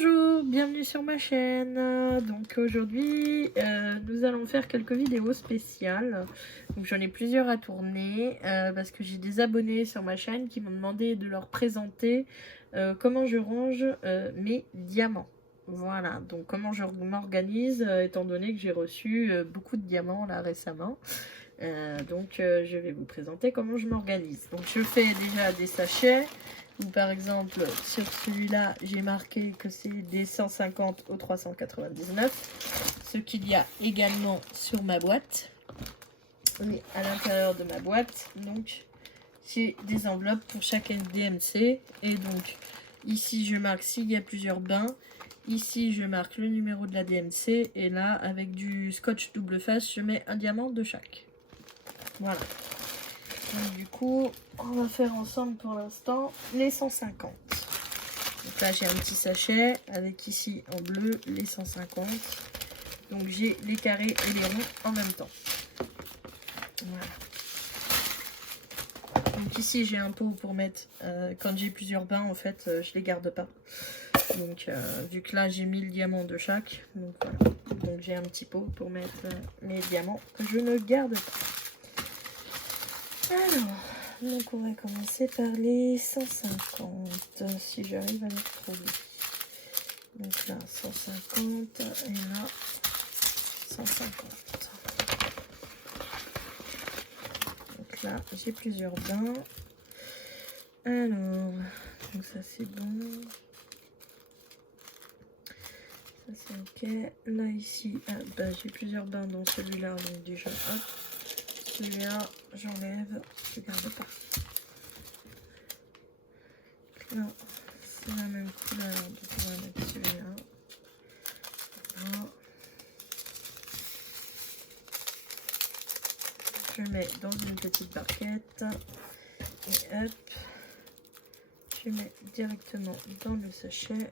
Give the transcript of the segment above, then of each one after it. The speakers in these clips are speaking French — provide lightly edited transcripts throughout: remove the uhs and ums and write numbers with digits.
Bonjour, bienvenue sur ma chaîne. Donc aujourd'hui, nous allons faire quelques vidéos spéciales. Donc j'en ai plusieurs à tourner parce que j'ai des abonnés sur ma chaîne qui m'ont demandé de leur présenter comment je range mes diamants. Voilà, donc comment je m'organise étant donné que j'ai reçu beaucoup de diamants là récemment. Donc je vais vous présenter comment je m'organise. Donc je fais déjà des sachets. Ou par exemple sur celui-là j'ai marqué que c'est des 150 au 399, ce qu'il y a également sur ma boîte. Et à l'intérieur de ma boîte, donc j'ai des enveloppes pour chaque DMC. Et donc ici je marque s'il y a plusieurs bains, ici je marque le numéro de la DMC, et là avec du scotch double face je mets un diamant de chaque. Voilà. Donc du coup, on va faire ensemble pour l'instant les 150. Donc là, j'ai un petit sachet avec ici en bleu les 150. Donc j'ai les carrés et les ronds en même temps. Voilà. Donc ici, j'ai un pot pour mettre, quand j'ai plusieurs bains, en fait, je les garde pas. Donc vu que là, j'ai mis le diamant de chaque. Donc voilà. Donc j'ai un petit pot pour mettre mes diamants que je ne garde pas. Alors, donc on va commencer par les 150, si j'arrive à les trouver. Donc là, 150 et là, 150. Donc là, j'ai plusieurs bains. Alors, donc ça c'est bon. Ça c'est ok. Là, ici, bah, j'ai plusieurs bains dans celui-là, donc déjà, hop. Celui-là, j'enlève, je garde pas. Là, c'est la même couleur, donc on va mettre celui-là. Voilà. Je mets dans une petite barquette et hop, je mets directement dans le sachet,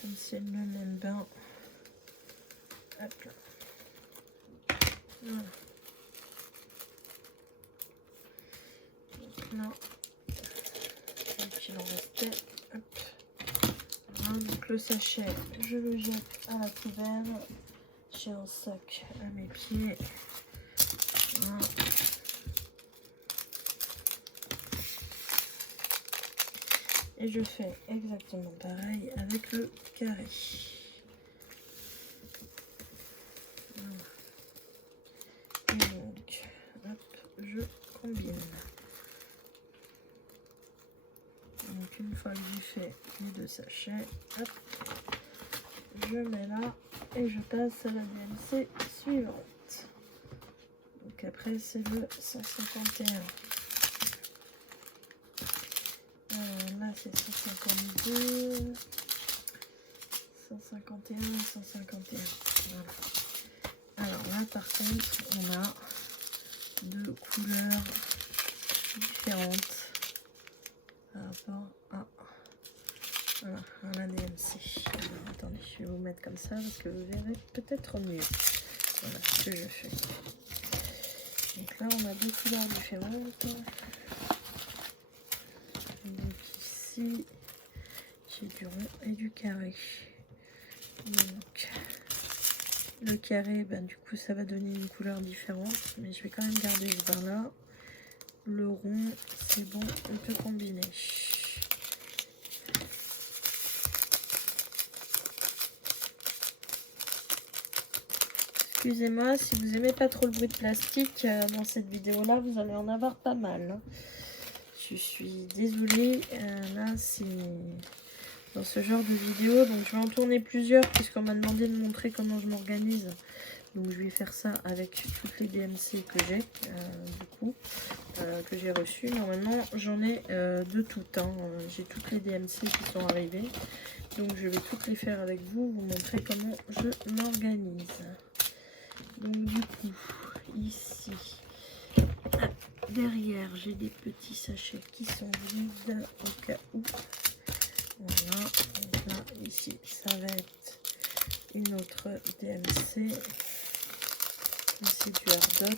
comme c'est le même bain. Hop là. Voilà. Là, il en restait. Hop. Voilà, donc le sachet, je le jette à la poubelle. J'ai un sac à mes pieds. Voilà. Et je fais exactement pareil avec le carré. Voilà. Et donc, hop, je combine. Donc une fois que j'ai fait les deux sachets, hop, je mets là et je passe à la DMC suivante. Donc après c'est le 151. Alors là c'est 152, 151, 151. Voilà. Alors là par contre on a deux couleurs différentes par rapport à, voilà, à la DMC. Alors, attendez, je vais vous mettre comme ça parce que vous verrez peut-être mieux. Voilà ce que je fais. Donc là, on a deux couleurs différentes. Donc ici, j'ai du rond et du carré. Donc le carré, ben, du coup, ça va donner une couleur différente, mais je vais quand même garder ce bain là. Le rond, c'est bon, on peut combiner. Excusez-moi, si vous aimez pas trop le bruit de plastique dans cette vidéo là, vous allez en avoir pas mal. Hein. Je suis désolée, là c'est dans ce genre de vidéo, donc je vais en tourner plusieurs puisqu'on m'a demandé de montrer comment je m'organise. Donc je vais faire ça avec toutes les DMC que j'ai, du coup, que j'ai reçues. Normalement j'en ai de toutes, hein. J'ai toutes les DMC qui sont arrivées. Donc je vais toutes les faire avec vous, vous montrer comment je m'organise. Donc du coup, ici, derrière j'ai des petits sachets qui sont vides au cas où. Voilà, donc là, ici, ça va être une autre DMC. C'est du Ardot.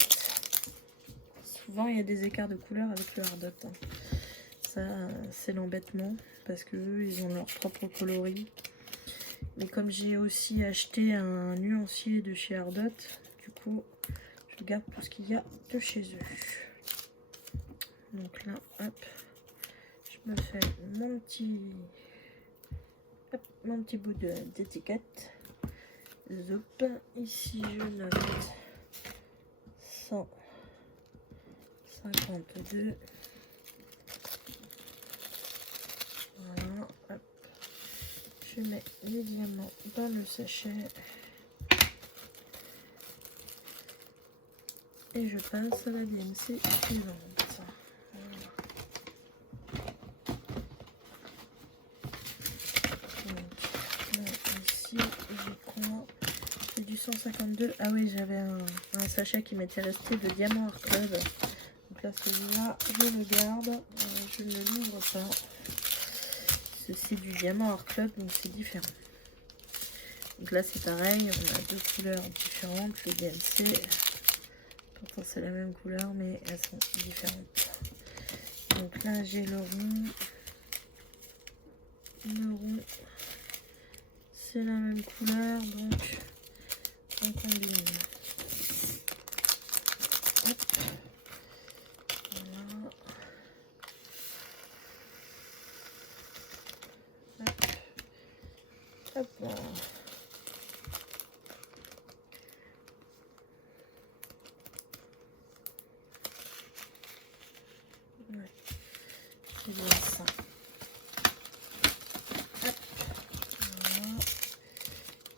Souvent, il y a des écarts de couleur avec le Ardot. Hein. Ça, c'est l'embêtement. parce que eux, ils ont leur propre coloris. Mais comme j'ai aussi acheté un nuancier de chez Ardot, du coup, je garde tout ce qu'il y a de chez eux. Donc là, hop, je me fais mon petit bout d'étiquette. Zoup. Ici, je note 152. Voilà, hop. Je mets les diamants dans le sachet. Et je passe à la DMC suivante. Voilà. Donc, là, ici, j'ai quoi? J'ai du 152. Ah oui, j'avais un sachet qui m'était resté de Diamant Art Club. Donc là, celui-là, je le garde. Je ne l'ouvre pas. C'est du Diamant Art Club, donc c'est différent. Donc là, c'est pareil. On a deux couleurs différentes. Le DMC. Pourtant, c'est la même couleur, mais elles sont différentes. Donc là, j'ai le rond. Le rond, c'est la même couleur, donc on combine. Hop. Voilà. Hop. Hop là. Ouais. C'est bien ça. Hop. Voilà.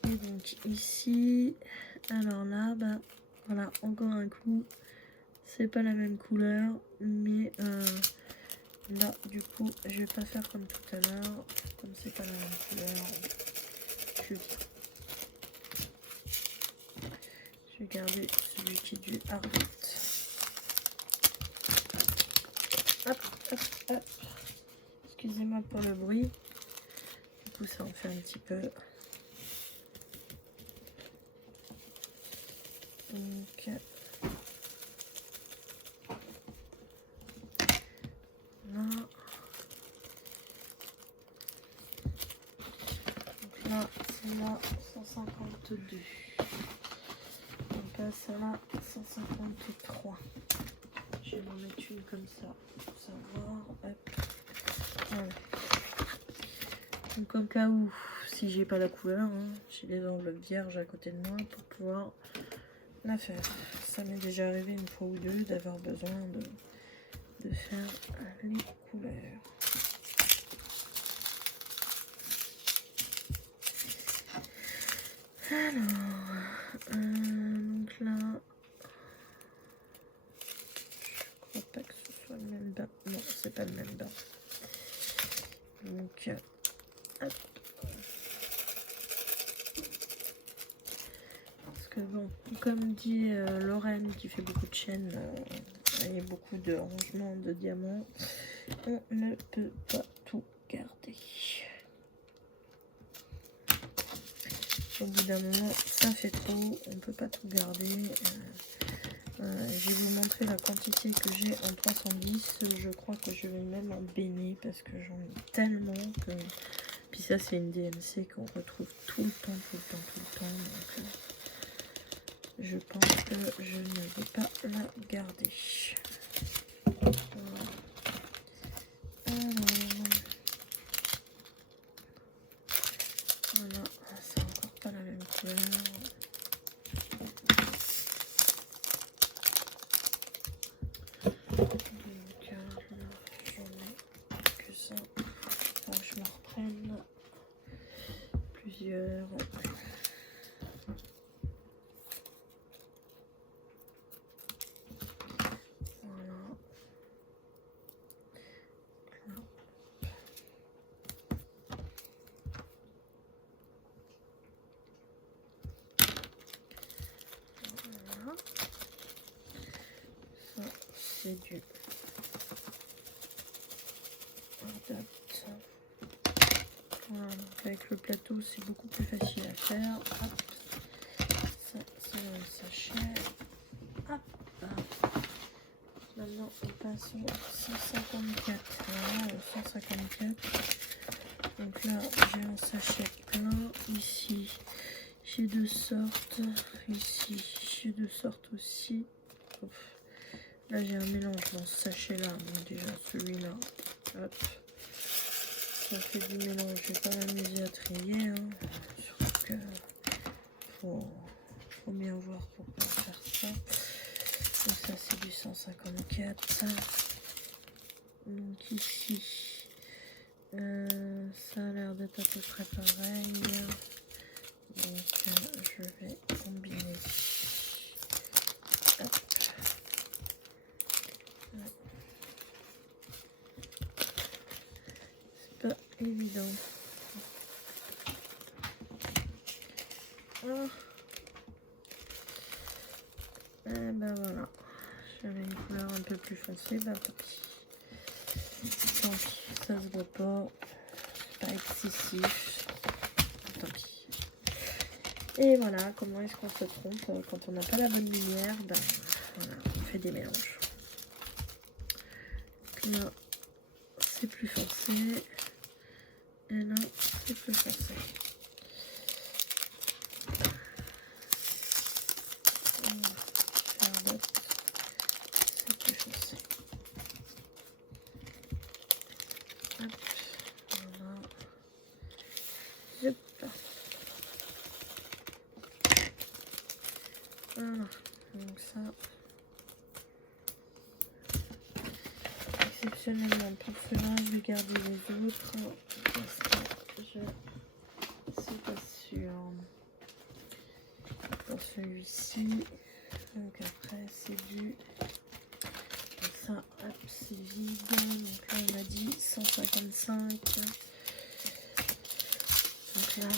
Et donc ici, alors là, bah voilà, encore un coup. C'est pas la même couleur, mais là, du coup, je vais pas faire comme tout à l'heure. Comme c'est pas la même couleur, je vais garder celui qui est du Ardot. Hop, hop, hop. Excusez-moi pour le bruit. Du coup, ça en fait un petit peu. Donc, là, c'est là 152. Donc là, c'est là 153. Je vais en mettre une comme ça pour savoir. Hop. Voilà. Donc au cas où, si j'ai pas la couleur, hein, j'ai des enveloppes vierges à côté de moi pour pouvoir la faire. Ça m'est déjà arrivé une fois ou deux d'avoir besoin de faire les couleurs. Alors, donc là, je crois pas que ce soit le même bain. Non, c'est pas le même bain. Donc, hop. Parce que bon, comme dit Lorraine qui fait beaucoup de chaînes et beaucoup de rangements de diamants, on ne peut pas tout garder. Au bout d'un moment, ça fait trop, on peut pas tout garder. Je vais vous montrer la quantité que j'ai en 310. Je crois que je vais même en baigner parce que j'en ai tellement que... Puis ça, c'est une DMC qu'on retrouve tout le temps, tout le temps, tout le temps. Donc, je pense que je ne vais pas la garder. Voilà. Voilà, c'est encore pas la même couleur. Donc là, j'en ai que ça. Enfin, je me reprenne plusieurs. C'est du Ardot. Voilà, donc avec le plateau c'est beaucoup plus facile à faire. Hop. Ça c'est le sachet. Hop. Maintenant on passe au 154. Voilà, le 154. Donc là, j'ai un sachet plein. Ici, j'ai 2 sortes. Ici, j'ai 2 sortes aussi. Ouf. Là, j'ai un mélange dans ce sachet-là. Donc déjà, celui-là. Hop. Ça fait du mélange. Je vais pas m'amuser à trier. Hein. Surtout que faut bien voir pour pas faire ça. Donc ça, c'est du 154. Donc ici, ça a l'air d'être à peu près pareil. Donc je vais combiner. Hop. C'est pas évident. Ah. Et ben voilà. J'avais une couleur un peu plus foncée, bah tant pis. Tant pis, ça se voit pas. C'est pas excessif. Tant pis. Et voilà, comment est-ce qu'on se trompe quand on n'a pas la bonne lumière? Ben voilà, on fait des mélanges. Donc là, c'est plus foncé. Et là, c'est plus foncé. C'est plus foncé. Hop, voilà. Zip. Voilà, donc ça, exceptionnellement pour cela, je vais garder les autres parce que je suis pas sûre. Pour celui-ci, donc après c'est du, ça, hop, c'est vide, donc là on a dit 155, donc là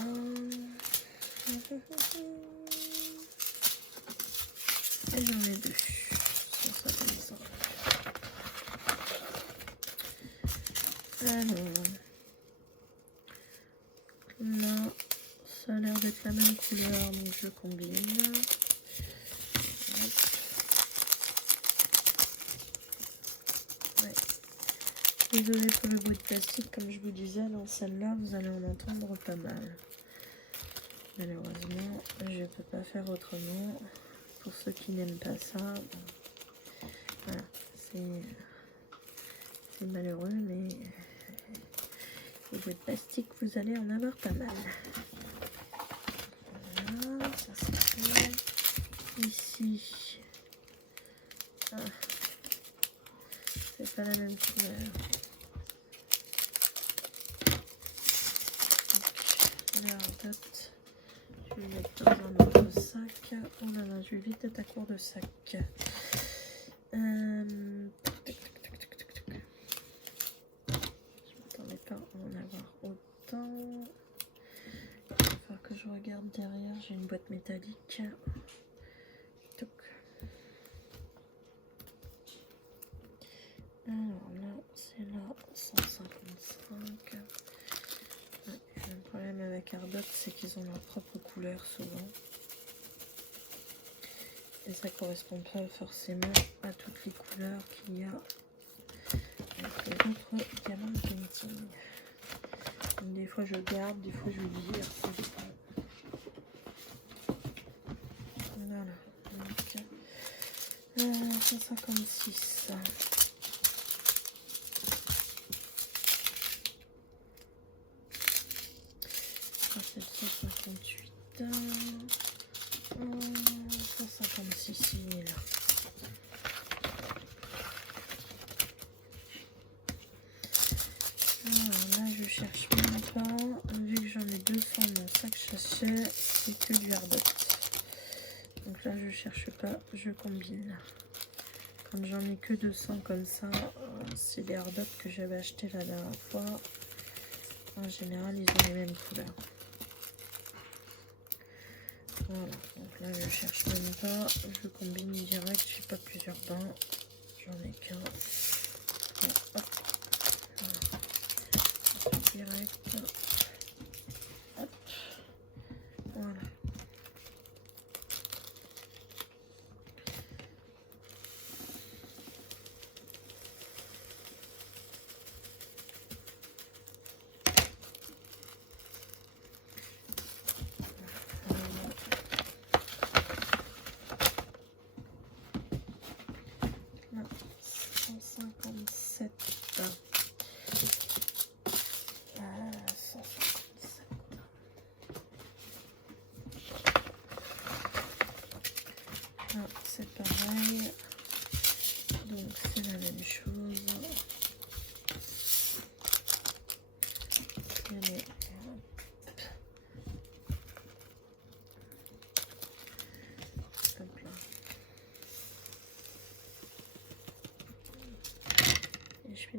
on est et j'en ai 2. 155. Alors, là, ça a l'air d'être la même couleur, donc je combine. Hop. Ouais. Désolée pour le bruit de plastique, comme je vous disais, dans celle-là, vous allez en entendre pas mal. Malheureusement, je ne peux pas faire autrement. Pour ceux qui n'aiment pas ça, voilà, c'est malheureux, mais le bruit de plastique, vous allez en avoir pas mal. Voilà, ça c'est fait. Ici, ah, c'est pas la même couleur. Donc, la dot, je vais mettre dans un autre sac. Oh là là, je vais vite être à court de sac. Je m'attendais pas à en avoir autant. Il va falloir que je regarde derrière. J'ai une boîte métallique. Touc. Alors là, c'est là 155. Ouais, le problème avec Ardot, c'est qu'ils ont leur propre couleur souvent. Et ça correspond pas forcément à toutes les couleurs qu'il y a avec les autres diamants painting. Donc des fois je garde, des fois je vire, ça dépend. Voilà, donc 156. Ça c'est le 158. 156 000. Alors là, je cherche même pas. Vu que j'en ai 200 dans chaque sachet, c'est que du Ardot. Donc là, je cherche pas, je combine. Quand j'en ai que 200 comme ça, c'est des Ardot que j'avais acheté la dernière fois. En général, ils ont les mêmes couleurs. Voilà, donc là je cherche même pas, je combine direct, j'ai pas plusieurs bains, j'en ai qu'un. Hop, voilà. Direct, hop, voilà.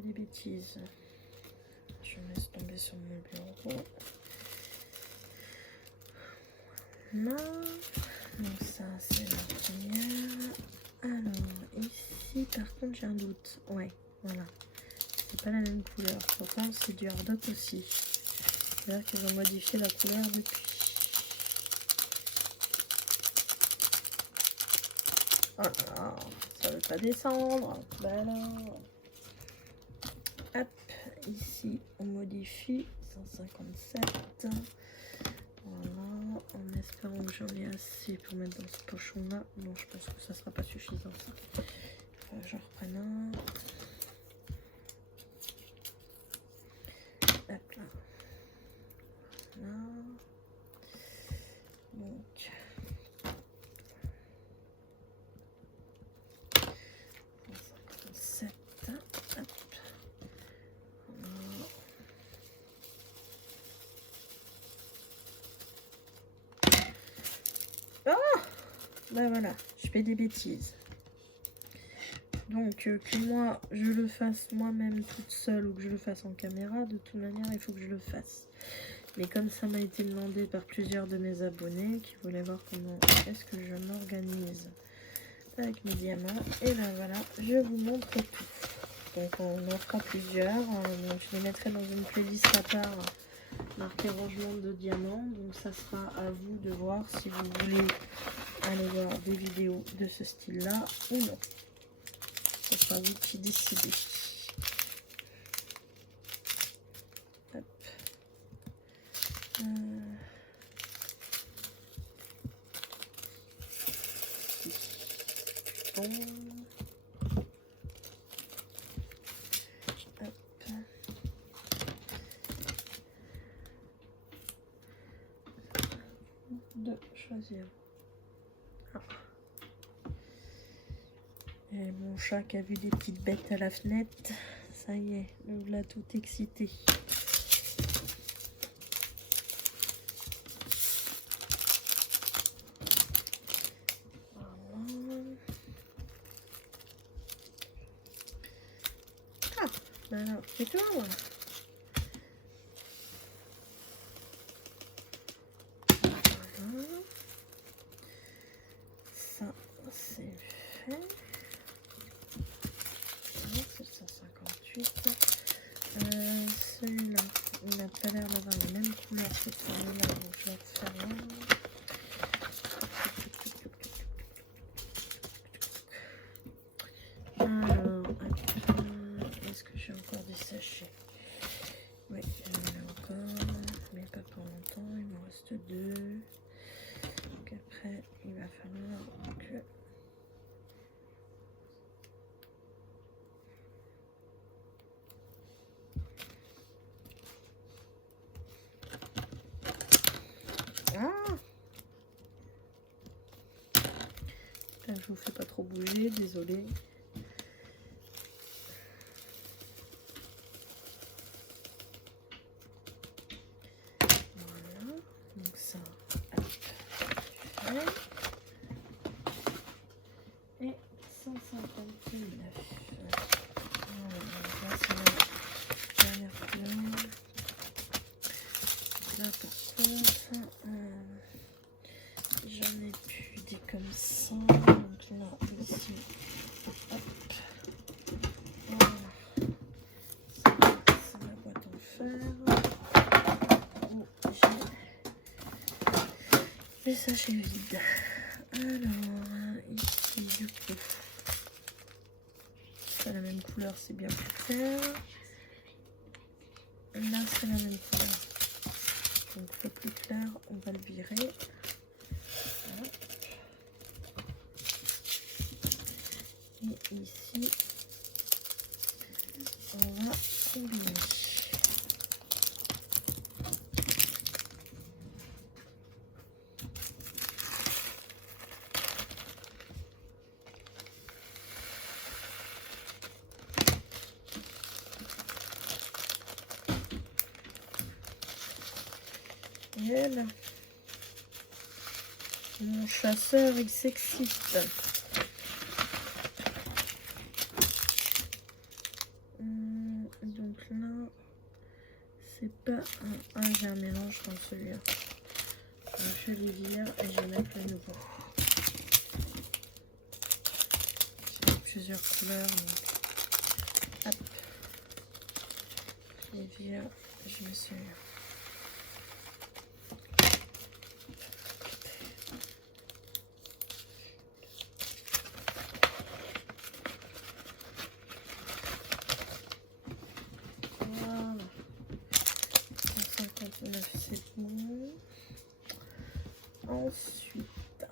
des bêtises. Je laisse tomber sur mon bureau. Là. Donc ça, c'est la première. Alors, ici, par contre, j'ai un doute. Ouais, voilà. C'est pas la même couleur. Pourtant, c'est du Hardock aussi. C'est-à-dire qu'ils ont modifié la couleur depuis. Oh là là, ça veut pas descendre. Bah alors. Hop, ici, on modifie 157. Voilà, en espérant que j'en ai assez pour mettre dans ce pochon-là. Non, je pense que ça sera pas suffisant, ça. Je reprenne un. Hop là. Voilà. Donc. 157. Hop. Voilà. Ah, ben voilà, je fais des bêtises. Donc que moi je le fasse moi-même toute seule ou que je le fasse en caméra, de toute manière il faut que je le fasse. Mais comme ça m'a été demandé par plusieurs de mes abonnés qui voulaient voir comment est-ce que je m'organise avec mes diamants, et ben voilà, je vous montre tout. Donc on en fera plusieurs, donc je les mettrai dans une playlist à part marqué rangement de diamants, donc ça sera à vous de voir si vous voulez aller voir des vidéos de ce style là ou non. Ce sera vous qui décidez. Hop. Bon. Hop. De choisir. Ah. Et mon chat qui a vu des petites bêtes à la fenêtre, ça y est, le voilà tout excité. Voilà. Ah, ben alors, c'est toi, voilà. Ça, c'est fait. C'est 158. Celui-là, il n'a pas l'air d'avoir la même couleur que celui-là, donc je vais refaire un. Alors, est-ce que j'ai encore des sachets? Oui, j'en ai encore, mais pas pour longtemps, il m'en reste 2. Donc après, il va falloir que... Ah, je vous fais pas trop bouger, désolé. Voilà, donc ça, hop, et 159. Voilà, là c'est la dernière couleur. Là par contre, j'en ai plus des comme ça. Donc là, ici, hop, voilà. C'est ma boîte en fer. Où j'ai les sachets vides. Alors, ici, du coup, c'est la même couleur, c'est bien plus clair. Là, c'est la même couleur. Donc, le plus clair, on va le virer. Voilà. Et ici, on va combiner. Et là, mon chasseur, il s'excite. pas... Ah, j'ai un mélange dans celui-là. Je les vire et je vais mettre le nouveau. J'ai plusieurs couleurs. Donc... Hop. Je les vire et je mets celui-là. C'est bon. Ensuite,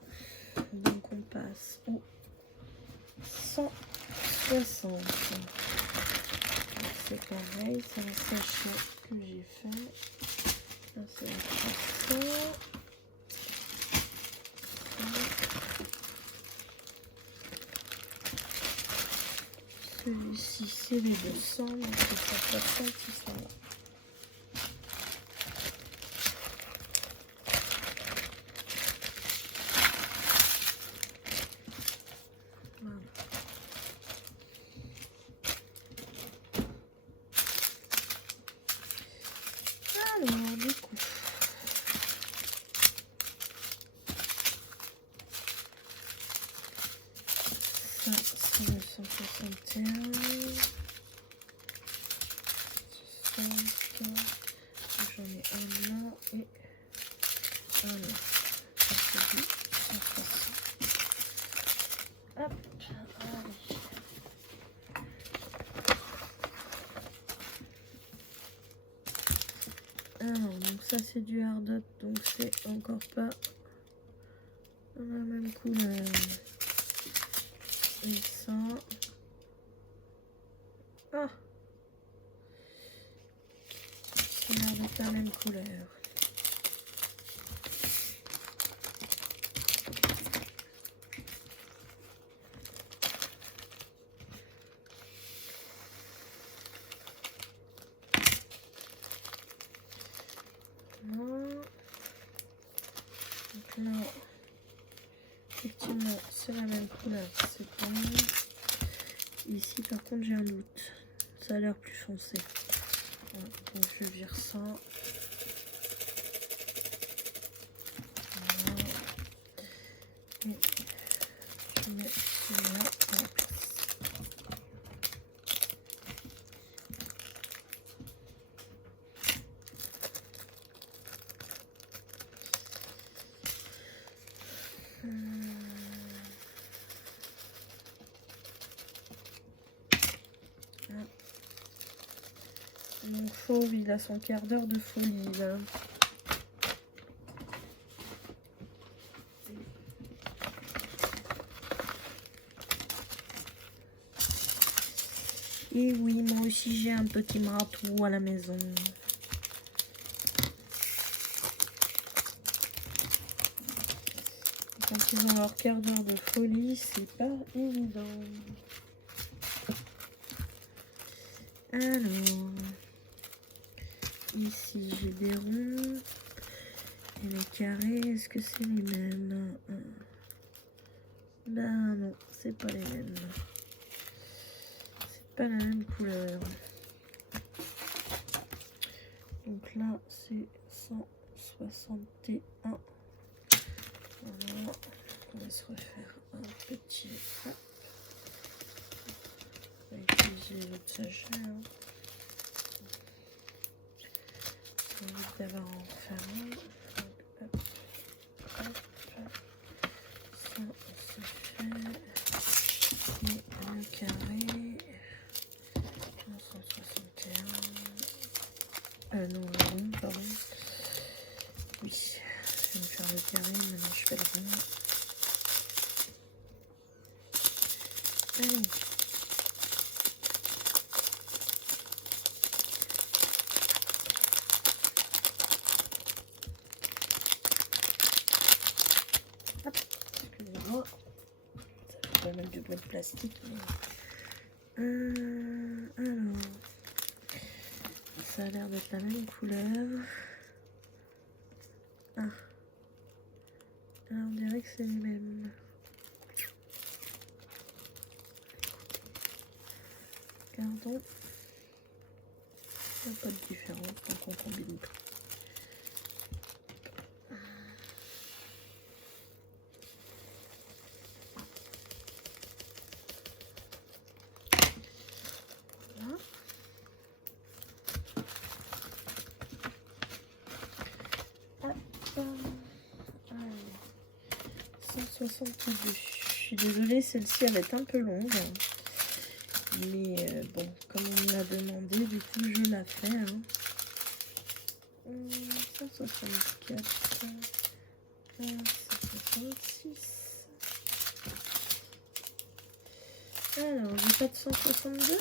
donc on passe au 160. C'est pareil, c'est un sachet que j'ai fait. Là, c'est le 300. Celui-ci, c'est les 200, donc c'est 160 qui sont là. Alors, du coup, ça, c'est le 161. 60. J'en ai un là et un là. Ça fait du 160. Hop, allez. Alors, donc ça c'est du Ardot, donc c'est encore pas la même couleur. Et ça... Ah, ça a l'air d'être la même couleur. Donc là, effectivement, c'est la même couleur, c'est bon. Ici, par contre, j'ai un doute. Ça a l'air plus foncé. Voilà, donc je vire ça. Voilà. Et je mets celui-là à la place. Mon fauve, il a son quart d'heure de folie là. Et oui, moi aussi j'ai un petit maratou à la maison. Quand ils ont leur quart d'heure de folie, c'est pas évident. Alors, ici j'ai des ronds et les carrés, est-ce que c'est les mêmes? Ben non, c'est pas les mêmes. C'est pas la même couleur. Donc là, c'est 161. Voilà, on va se refaire un petit. On va utiliser l'autre sachet. Hein. J'ai envie d'avoir en faire un. Hop, hop, ça, on se fait. Et le carré. 161. Non, le rond, pardon. Oui, je vais me faire le carré, maintenant je fais le rond. Allez. Hop, excusez-moi. Ça fait pas mal de boîtes de plastique. Mais... alors, ça a l'air d'être la même couleur. Ah. Alors, on dirait que c'est les mêmes. Regardons. Il n'y a pas de différence, donc on combine tout. Voilà. Hop. Allez. 162. Je suis désolée, celle-ci elle va être un peu longue. Mais bon, comme on me l'a demandé, du coup je la fais. Hein. 164, 166. Alors, j'ai pas de 162.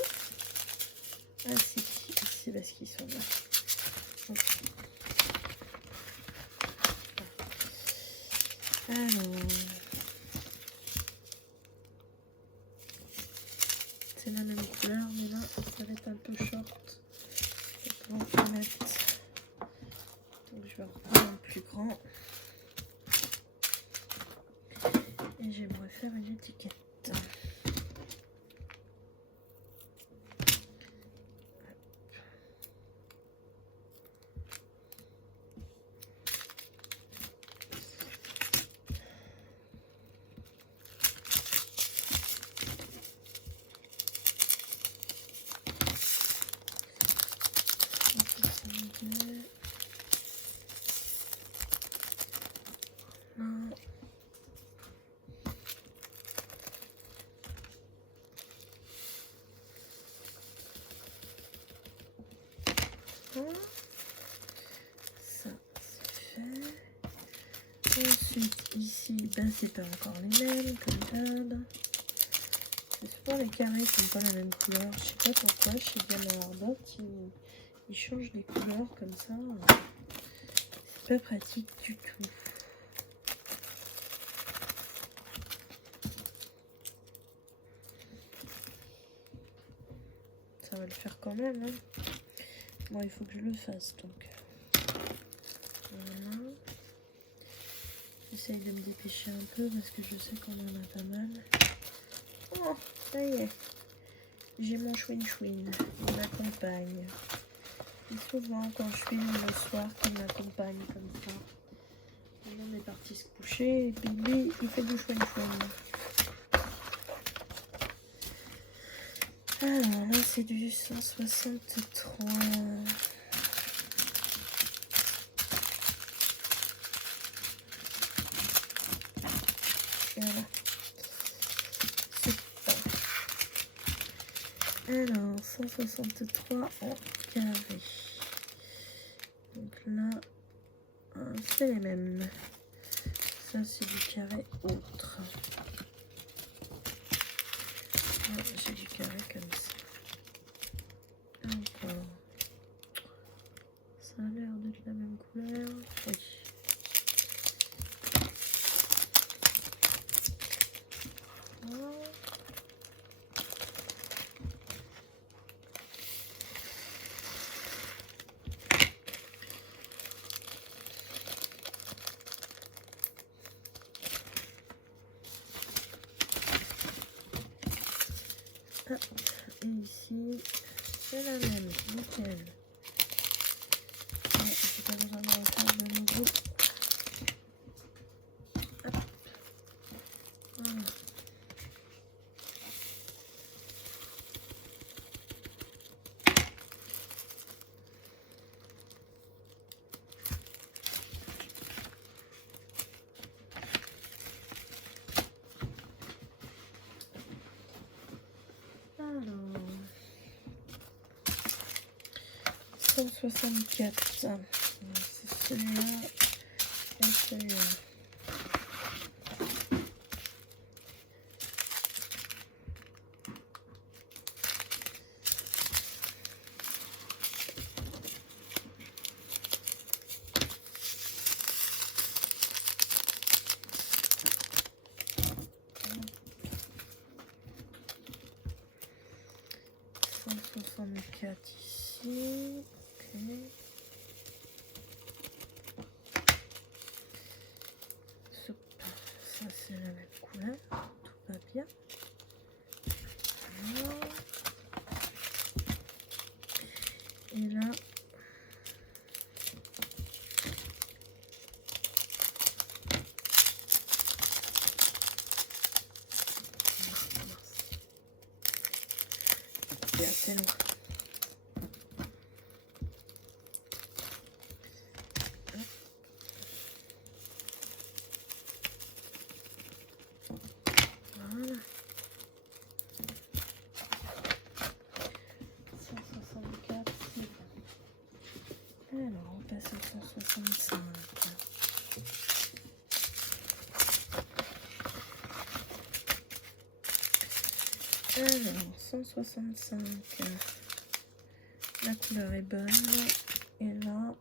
Ah si, c'est parce qu'ils sont là. Okay. Alors, c'est la même couleur, mais là, ça va être un peu short pour pouvoir le mettre. Donc, je vais reprendre un plus grand. Et j'aimerais faire une étiquette. Ça c'est fait. Ensuite ici, ben c'est pas encore les mêmes comme d'hab. C'est souvent les carrés qui n'ont pas la même couleur. Je sais pas pourquoi chez Gamma Ardot ils changent les couleurs comme ça. C'est pas pratique du tout. Ça va le faire quand même. Hein. Bon, il faut que je le fasse donc. Voilà. J'essaye de me dépêcher un peu parce que je sais qu'on en a pas mal. Oh, ça y est. J'ai mon chouin-chouin. Il m'accompagne. Et souvent, quand je filme le soir, qu'il m'accompagne comme ça. On est parti se coucher et puis lui, il fait du chouin-chouin. Alors là, c'est du 163. Voilà. Alors, 163 en carré. Donc là, c'est les mêmes. Ça, c'est du carré autre. J'ai du carré comme ça. Encore. Ça a l'air d'être la même couleur. Oui. Ah, et ici, c'est la même, nickel. J'ai pas besoin de refaire de nouveau. Hop. Voilà. Alors, 164, c'est celui-là et celui-là. Ici, ok. Alors, on passe au 165. Alors, 165. La couleur est bonne. Et là,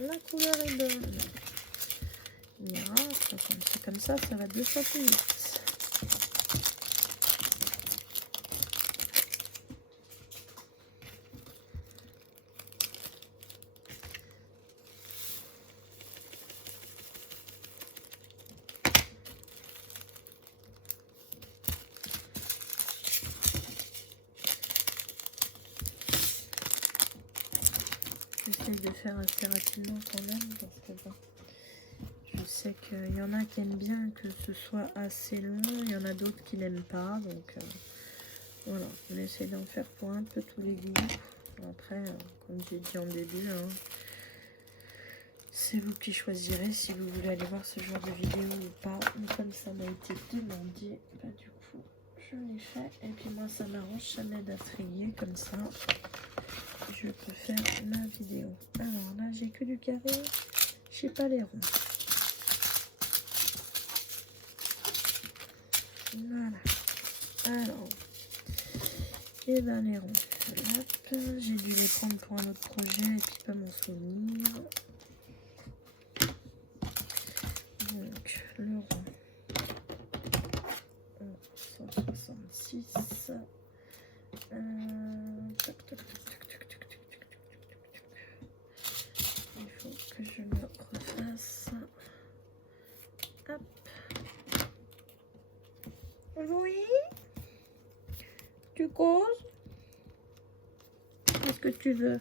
la couleur est bonne. Miracle, comme c'est comme ça va 2 fois plus vite. J'essaie de faire assez rapidement quand même parce que bon, je sais qu'il y en a qui aiment bien que ce soit assez long, il y en a d'autres qui n'aiment pas, donc voilà, on essaie d'en faire pour un peu tous les goûts. Après, comme j'ai dit en début, hein, c'est vous qui choisirez si vous voulez aller voir ce genre de vidéo ou pas. Mais comme ça m'a été demandé, bah, du coup, je l'ai fait. Et puis moi, ça m'arrange, ça m'aide à trier comme ça. Je peux faire ma vidéo. Alors là, j'ai que du carré, j'ai pas les ronds. Voilà. Alors, et ben les ronds. Hop, j'ai dû les prendre pour un autre projet et puis pas m'en souvenir. Donc, le rond. 166. Toc, toc, toc, toc, toc, toc, toc, toc, toc. Il faut que je le refasse. Hop. Oui. Tu causes? Qu'est-ce que tu veux?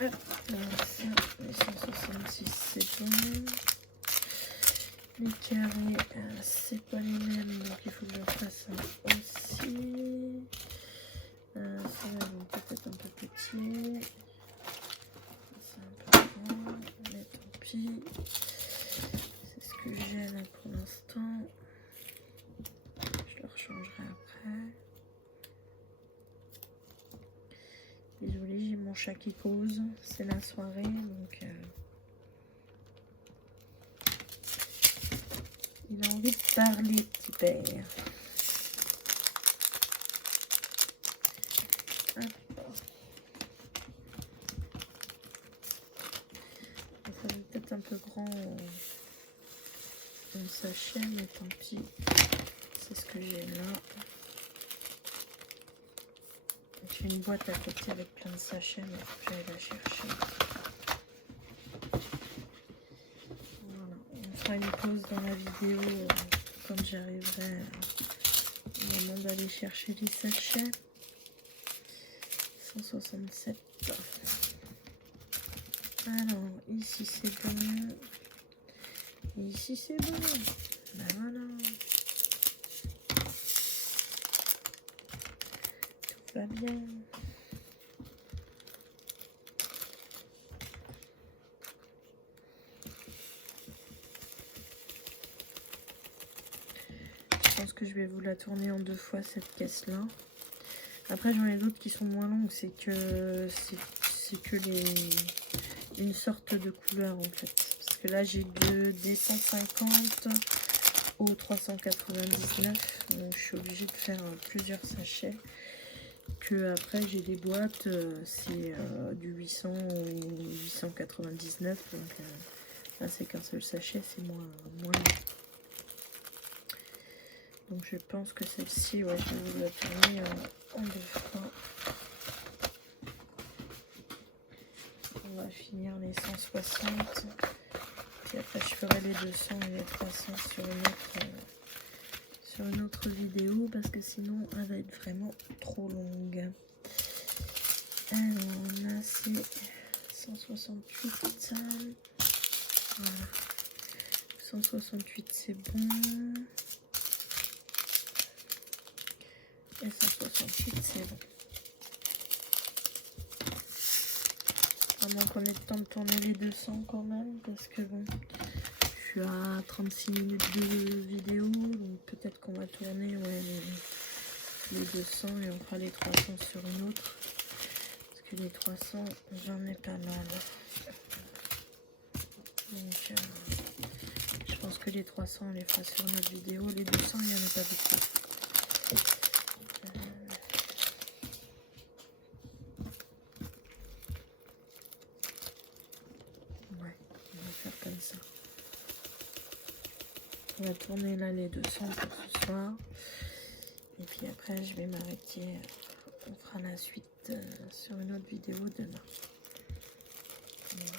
Hop. Alors ça, les 166 c'est bon. Les carrés, c'est pas les mêmes, donc il faut que je fasse ça aussi. Ça va peut-être un peu petit. C'est un peu grand, mais tant pis. C'est ce que j'ai là pour l'instant. Je le rechangerai après. Désolée, j'ai mon chat qui cause. C'est la soirée, donc il a envie de parler, petit père. Ça fait peut-être un peu grand un sachet, mais tant pis. C'est ce que j'ai là. J'ai une boîte à côté avec plein de sachets, mais il faut que j'aille la chercher. Voilà, on fera une pause dans la vidéo quand j'arriverai au moment d'aller chercher les sachets. 167. Alors, ici c'est bon. Ici c'est bon. Ben voilà. Tout va bien. Je pense que je vais vous la tourner en 2 fois cette caisse là. Après j'en ai d'autres qui sont moins longues, c'est que une sorte de couleur en fait. Parce que là j'ai des 150 au 399, donc je suis obligée de faire plusieurs sachets. Que après j'ai des boîtes, c'est du 800 ou 899, donc là c'est qu'un seul sachet, c'est moins long. Donc je pense que celle-ci, ouais, je vais vous la tourner en 2 fois. On va finir les 160. Puis après je ferai les 200 et les 300 sur une autre vidéo parce que sinon elle va être vraiment trop longue. Alors là c'est 168. Voilà. 168 c'est bon. Et 168 c'est bon. À moins qu'on ait le temps de tourner les 200 quand même, parce que bon, je plus à 36 minutes de vidéo, donc peut-être qu'on va tourner les 200 et on fera les 300 sur une autre. Parce que les 300, j'en ai pas mal. Donc je pense que les 300 on les fera sur notre vidéo. Les 200, il n'y en a pas beaucoup. Ouais, on va faire comme ça. On va tourner là les 200 pour ce soir. Et puis après, je vais m'arrêter. On fera la suite sur une autre vidéo demain. Voilà.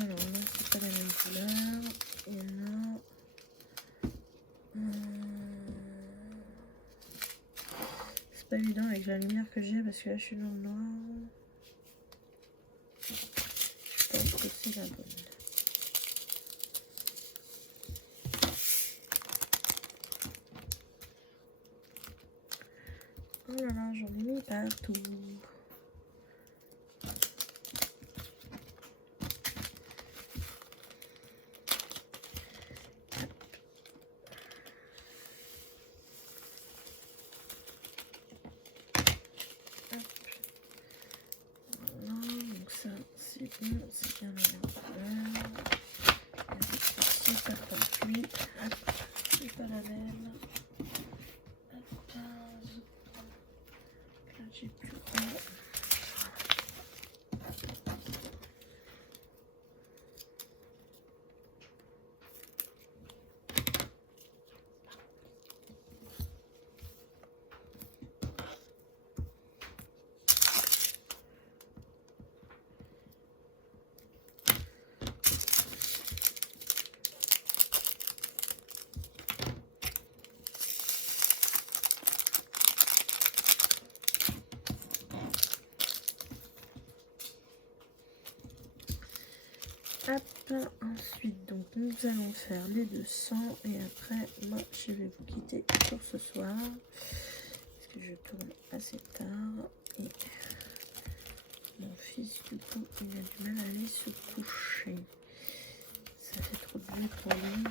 Alors là, c'est pas la même couleur. Et là, c'est pas évident avec la lumière que j'ai parce que là, je suis dans le noir. Je pense que c'est la bonne. Oh là là, j'en ai mis partout. C'est bien la même couleur. C'est pas compris. C'est pas la même. Hop, là j'ai plus haut. Hop, ensuite donc nous allons faire les 200 et après moi je vais vous quitter pour ce soir parce que je tourne assez tard et mon fils du coup il a du mal à aller se coucher, ça fait trop de bruit pour lui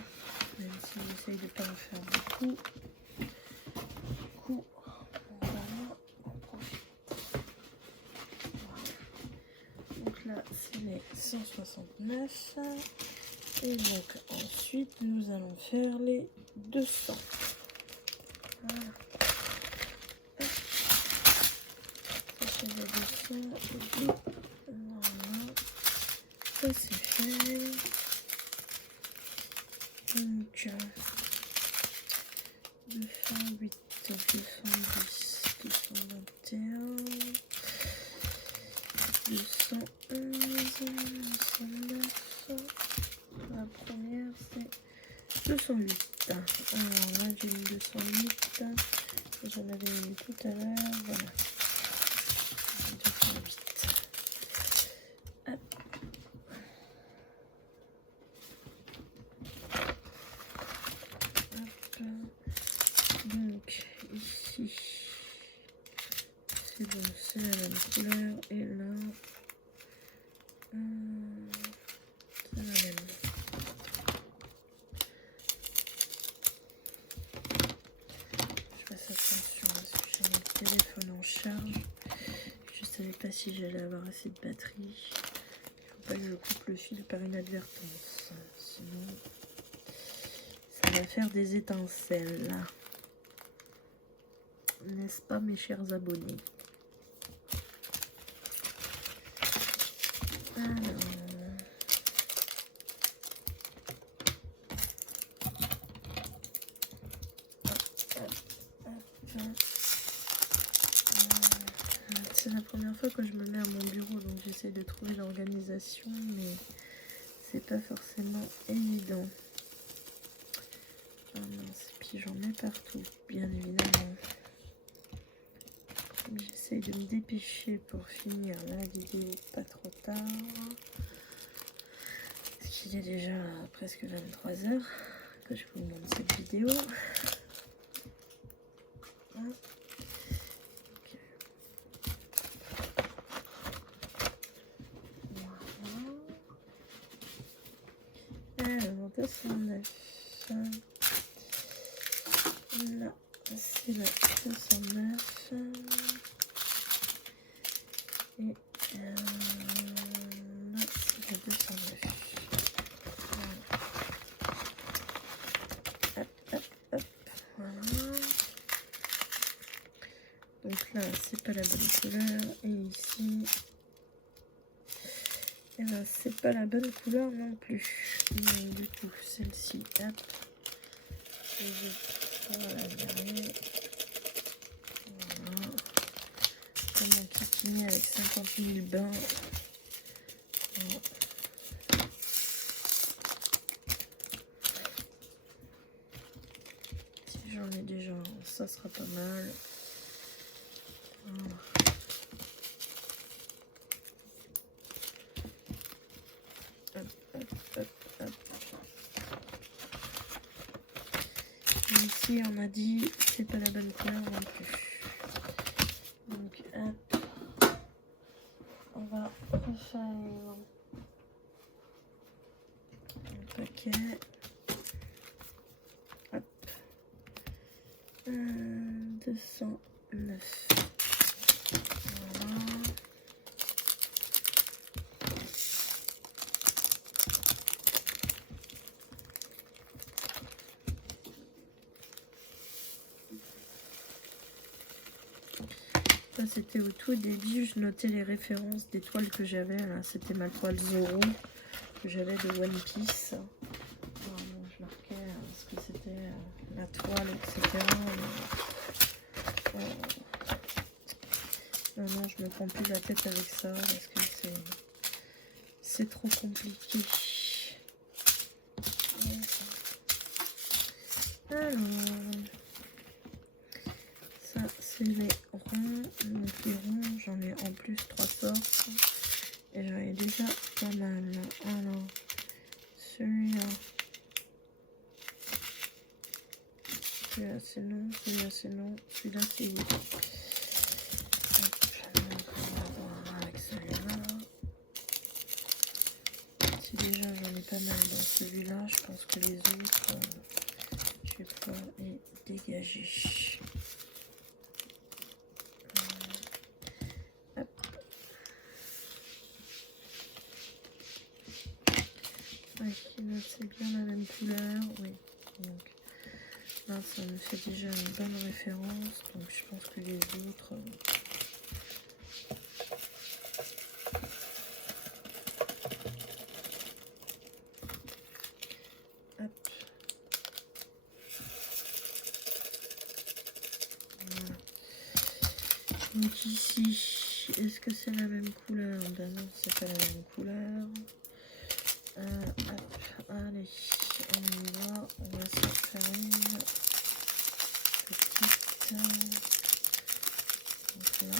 même si j'essaye de ne pas en faire beaucoup. Du coup on va en profiter. Donc là c'est les 169 et donc ensuite nous allons faire les 200. Voilà. Ça c'est les 200 et voilà, ça c'est fait. Donc 208, 210, 221, 211, 209. La première c'est 208. Alors là j'ai mis 208. J'en avais mis tout à l'heure. Voilà. 208. Hop. Hop. Donc ici c'est bon, c'est la même couleur et là c'est la même. Je fasse attention parce que j'ai mon téléphone en charge. Je savais pas si j'allais avoir assez de batterie. Il faut pas que je coupe le fil par inadvertance, sinon ça va faire des étincelles. N'est-ce pas mes chers abonnés? Alors, C'est la première fois que je me mets à mon bureau, donc j'essaie de trouver l'organisation, mais c'est pas forcément évident. Ah mince, puis j'en mets partout, bien évidemment. J'essaie de me dépêcher pour finir la vidéo pas trop tard. Parce qu'il est déjà presque 23 h que je vous montre cette vidéo. Alors, 209. Là, c'est le 209. Et là, c'est le 209. Voilà. Hop, hop, hop. Voilà. Donc là, c'est pas la bonne couleur. Et ici, eh ben, c'est pas la bonne couleur non plus. Donc, du coup, celle-ci, hop. Voilà, derrière. Voilà. Comme mon kikini avec 50 000 bains. Voilà. Si j'en ai déjà, ça sera pas mal. Voilà. Hop, hop, hop, hop. Et ici, on a dit c'est pas la bonne couleur non plus. Donc, hop, on va refaire un paquet. Hop, 209. Voilà. Ça, c'était au tout début, je notais les références des toiles que j'avais. Là, c'était ma toile Zoro que j'avais de One Piece. Alors, bon, je marquais ce que c'était la toile, etc. Mais, non, je me prends plus la tête avec ça parce que c'est trop compliqué. Alors, ça c'est les ronds. Donc les ronds, j'en ai en plus 3 sortes. Et j'en ai déjà pas mal. Alors, celui-là. Celui-là c'est non, celui-là c'est non, celui-là c'est oui. Donc on va voir avec celui-là. Si déjà j'en ai pas mal dans celui-là, je pense que les autres, je vais pouvoir les dégager. Hop. Ouais, là c'est bien la même couleur, oui. Donc là ça me fait déjà une bonne référence, donc je pense que les autres... Hop. Voilà. Donc ici, est-ce que c'est la même couleur? Ben non, c'est pas la même couleur. Hop, allez, on y va. On va se faire une petite. Donc là.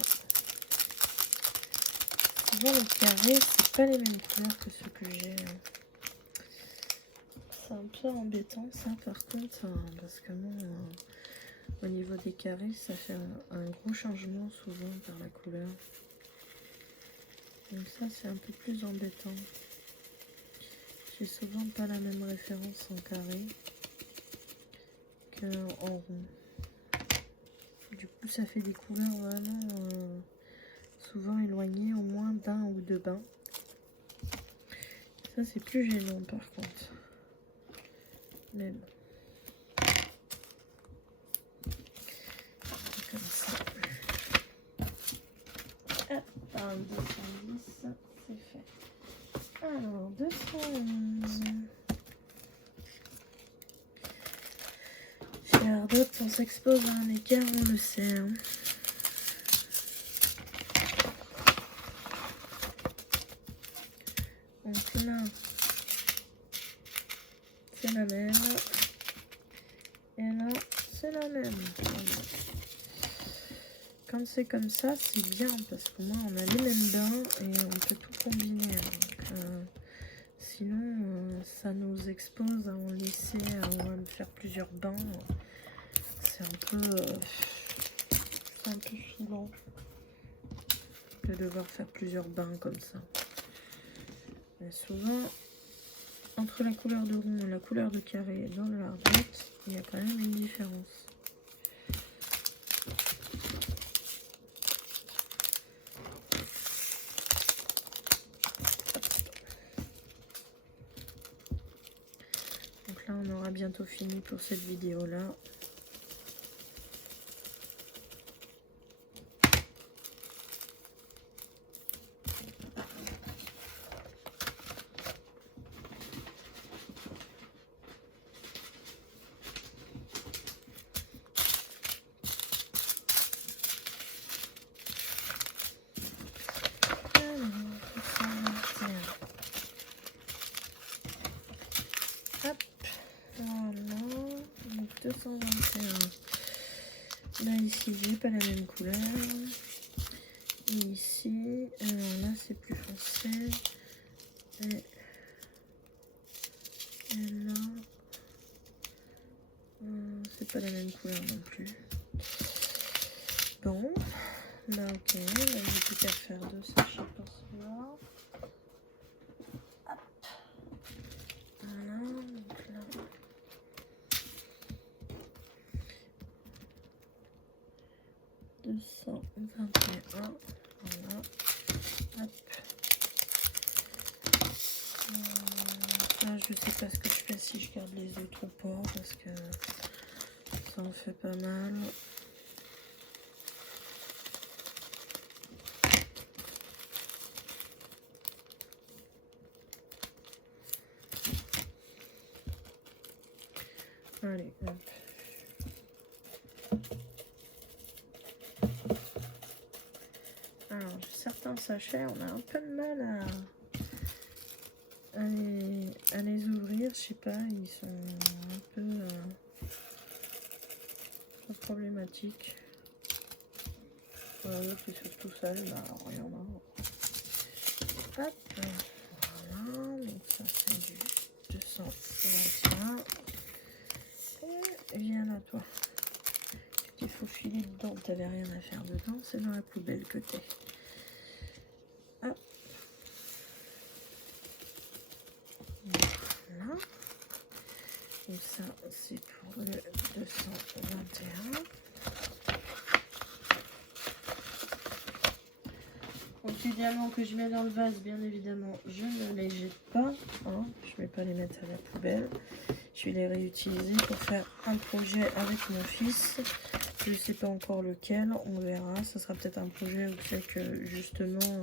Souvent les carrés, c'est pas les mêmes couleurs que ceux que j'ai. C'est un peu embêtant ça par contre, parce que bon, au niveau des carrés, ça fait un gros changement souvent par la couleur. Donc ça c'est un peu plus embêtant. J'ai souvent pas la même référence en carré qu'en rond. Du coup ça fait des couleurs vraiment souvent éloignées au moins d'un ou deux bains. Ça c'est plus gênant par contre. Même. Comme ça. Hop, 210, c'est fait. Alors, 211. Faire d'autres On s'expose à un écart, on le sait. Hein. Donc là, c'est la même. Et là, c'est la même. Quand c'est comme ça, c'est bien parce qu'au moins on a les mêmes bains et on peut tout combiner. Donc, sinon, ça nous expose à en laisser, à faire plusieurs bains. C'est un peu saoulant de devoir faire plusieurs bains comme ça. Mais souvent, entre la couleur de rond et la couleur de carré dans le hardbat, il y a quand même une différence. Donc là, on aura bientôt fini pour cette vidéo-là. Hop, voilà, donc 221. Là ici j'ai pas la même couleur. Et ici, alors là c'est plus foncé. Et là, c'est pas la même couleur non plus. Bon, là ok, là j'ai plus qu'à faire 2 sachets pour cela. Voilà, donc là. 221, voilà. Hop. Là, je sais pas ce que je fais si je garde les autres ou pas parce que ça en fait pas mal. Allez, hop. Alors, certains sachets, on a un peu de mal à les ouvrir. Je sais pas, ils sont un peu problématiques. Voilà, l'autre il s'ouvre tout seul, bah alors rien à voir. Hop, voilà, donc ça c'est du 221. Et viens à toi. Il faut filer dedans, t'avais rien à faire dedans, c'est dans la poubelle que t'es. Hop. Voilà. Donc ça c'est pour le 221. Donc idéalement que je mets dans le vase, bien évidemment, je ne les jette pas. Hein. Je ne vais pas les mettre à la poubelle. Je vais les réutiliser pour faire un projet avec mon fils. Je ne sais pas encore lequel, on verra. Ce sera peut-être un projet où c'est que justement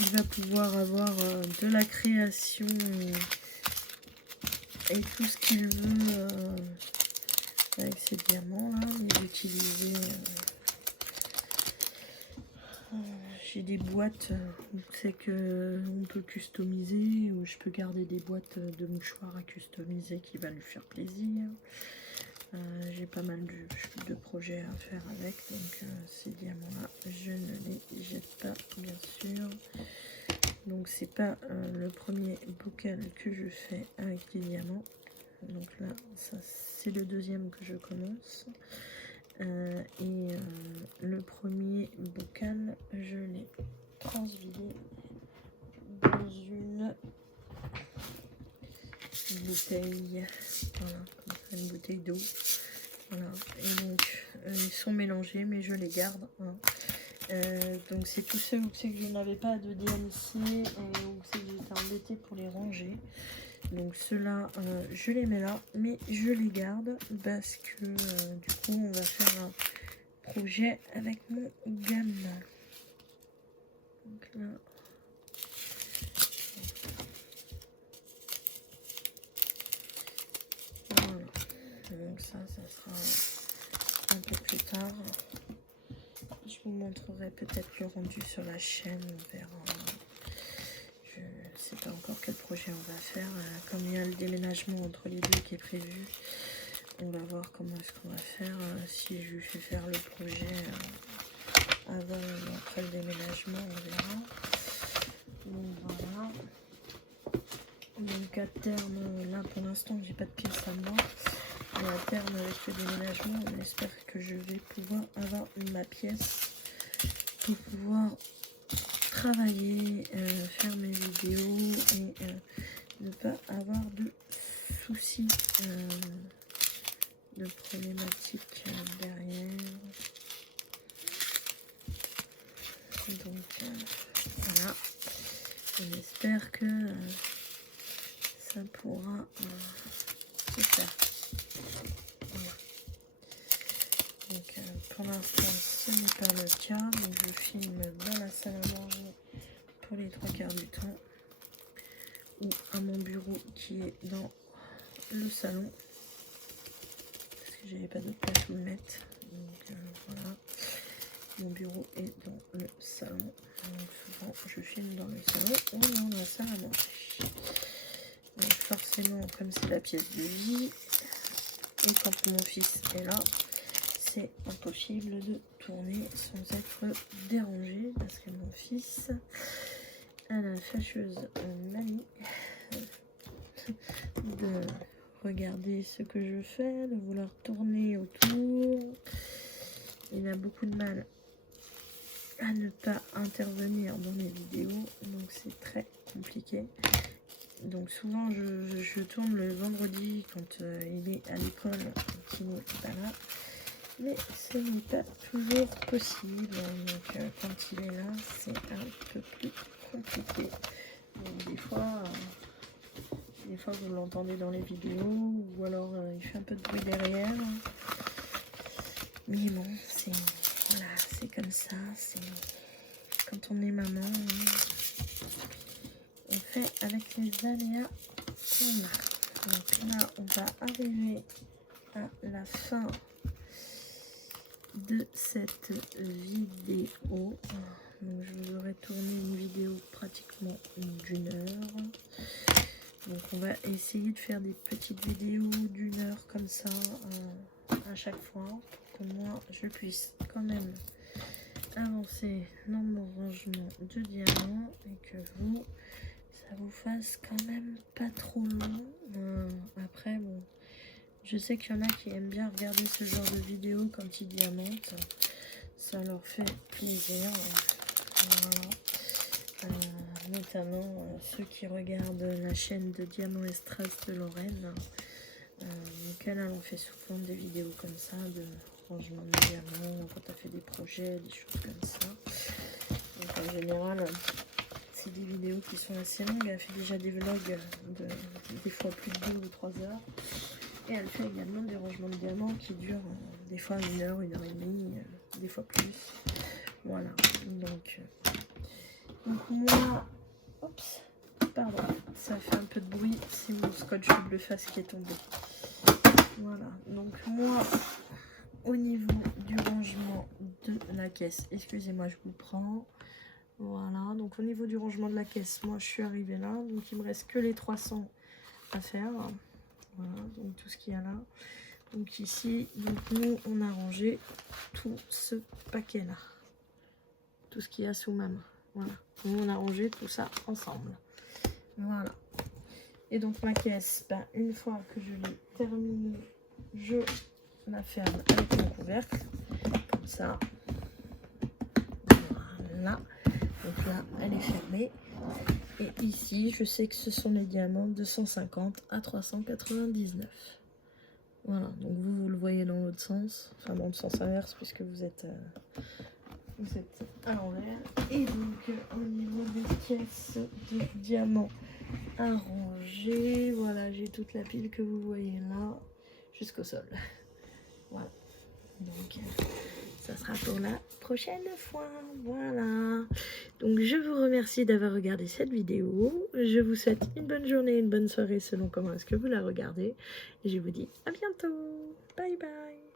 il va pouvoir avoir de la création et tout ce qu'il veut avec ses diamants là, les utiliser. J'ai des boîtes où c'est que on peut customiser, où je peux garder des boîtes de mouchoirs à customiser qui va lui faire plaisir. J'ai pas mal de projets à faire avec, donc ces diamants là je ne les jette pas bien sûr. Donc c'est pas le premier bocal que je fais avec des diamants, donc là ça c'est le deuxième que je commence. Le premier bocal je l'ai transvidé dans une bouteille, voilà, comme ça, une bouteille d'eau, voilà. Et donc ils sont mélangés mais je les garde, hein. Donc c'est tous ceux où c'est que je n'avais pas de DMC et où c'est que j'étais embêtée pour les ranger. Donc ceux-là, je les mets là, mais je les garde parce que du coup, on va faire un projet avec mon gamme. Donc là, voilà. Donc ça sera un peu plus tard. Je vous montrerai peut-être le rendu sur la chaîne, on verra. Je ne sais pas encore quel projet on va faire. Comme il y a le déménagement entre les deux qui est prévu, on va voir comment est-ce qu'on va faire. Si je lui fais faire le projet avant ou après le déménagement, on verra. Donc voilà. Donc à terme, là pour l'instant j'ai pas de pièces à moi. Mais à terme avec le déménagement, on espère que je vais pouvoir avoir ma pièce pour pouvoir travailler, faire mes vidéos et ne pas avoir de soucis de problématiques derrière. Donc voilà, on espère que ça pourra se faire. Voilà. Donc pour l'instant ce n'est pas le cas, donc je filme dans la salle à manger pour les 3/4 du temps, ou à mon bureau qui est dans le salon, parce que j'avais pas d'autre place où le mettre. Donc voilà, mon bureau est dans le salon, donc souvent je filme dans le salon ou dans la salle à manger. Donc forcément, comme c'est la pièce de vie, et quand mon fils est là, c'est impossible de tourner sans être dérangé, parce que mon fils a la fâcheuse manie de regarder ce que je fais, de vouloir tourner autour. Il a beaucoup de mal à ne pas intervenir dans mes vidéos, donc c'est très compliqué. Donc souvent je tourne le vendredi quand il est à l'école, qu'il n'est pas là, mais ce n'est pas toujours possible. Donc quand il est là, c'est un peu plus compliqué. Donc, des fois vous l'entendez dans les vidéos, ou alors il fait un peu de bruit derrière. Mais bon, c'est voilà, c'est comme ça. C'est quand on est maman, on fait avec les aléas qu'on a. Donc là, on va arriver à la fin de cette vidéo. Donc je vous aurais tourné une vidéo pratiquement d'1 heure. Donc on va essayer de faire des petites vidéos d'1 heure comme ça à chaque fois, pour que moi je puisse quand même avancer dans mon rangement de diamants et que vous, ça vous fasse quand même pas trop long. Après bon, je sais qu'il y en a qui aiment bien regarder ce genre de vidéos quand ils diamantent, ça leur fait plaisir. Voilà. Notamment ceux qui regardent la chaîne de Diamant Estras de Lorraine. Donc elle en fait souvent des vidéos comme ça, de rangement de diamants, quand elle fait des projets, des choses comme ça. Donc en général, c'est des vidéos qui sont assez longues. Elle fait déjà des vlogs de des fois plus de 2 ou 3 heures. Et elle fait également des rangements de diamants qui durent des fois 1 heure, 1 heure et demie, des fois plus. Voilà, donc moi, oups, pardon, ça fait un peu de bruit, c'est mon scotch bleu face qui est tombé. Voilà, donc moi, au niveau du rangement de la caisse, excusez-moi, je vous prends. Voilà, donc au niveau du rangement de la caisse, moi je suis arrivée là, donc il me reste que les 300 à faire. Voilà, donc tout ce qu'il y a là. Donc ici, donc nous on a rangé tout ce paquet là, tout ce qu'il y a sous ma main. Voilà, nous on a rangé tout ça ensemble. Voilà, et donc ma caisse, ben, une fois que je l'ai terminée, je la ferme avec mon couvercle comme ça. Voilà, donc là elle est fermée. Et ici je sais que ce sont les diamants de 150 à 399. Voilà, donc vous le voyez dans l'autre sens, enfin dans le sens inverse puisque vous êtes à l'envers. Et donc au niveau des caisses de diamants à ranger, voilà, j'ai toute la pile que vous voyez là jusqu'au sol. Voilà, donc ça ça sera pour la prochaine fois. Voilà. Donc je vous remercie d'avoir regardé cette vidéo. Je vous souhaite une bonne journée, une bonne soirée selon comment est-ce que vous la regardez. Et je vous dis à bientôt. Bye bye.